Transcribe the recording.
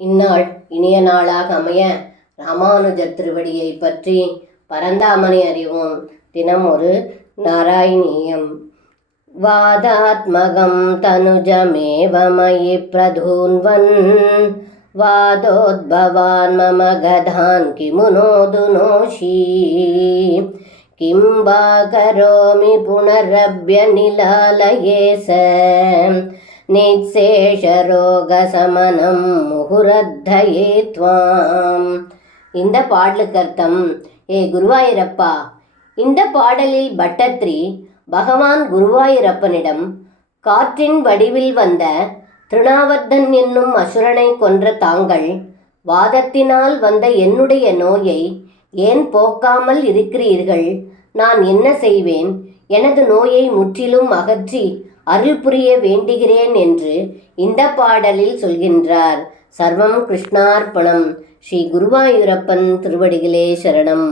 இந்நாள் இனிய நாளாக அமைய ராமானுஜர் திருவடியை பற்றி பரந்தாமனை அறிவோம். தினம் ஒரு நாராயணீயம். வாதாத்மகம் தனுஜமேவ மயி பிரதூன்வன் வாதோத்பவான் மம கதான் கிமுனோதுனோஷி கிம் வா கரோமி புனரப்ய நிலாலயேச நிச்சேஷரோகசமனம் முகுரத்தயே துவாம். இந்த பாடலுக்கு அர்த்தம்: ஏ குருவாயூரப்பா, இந்த பாடலில் பட்டத்ரி பகவான் குருவாயூரப்பனிடம் காற்றின் வடிவில் வந்த திருணாவர்தன் என்னும் அசுரனை கொன்ற தாங்கள் வாதத்தினால் வந்த என்னுடைய நோயை ஏன் போக்காமல் இருக்கிறீர்கள்? நான் என்ன செய்வேன்? எனது நோயை முற்றிலும் அகற்றி அருள் புரிய வேண்டுகிறேன் என்று இந்த பாடலில் சொல்கின்றார். சர்வம் கிருஷ்ணார்ப்பணம். ஸ்ரீ குருவாயூரப்பன் திருவடிகளே சரணம்.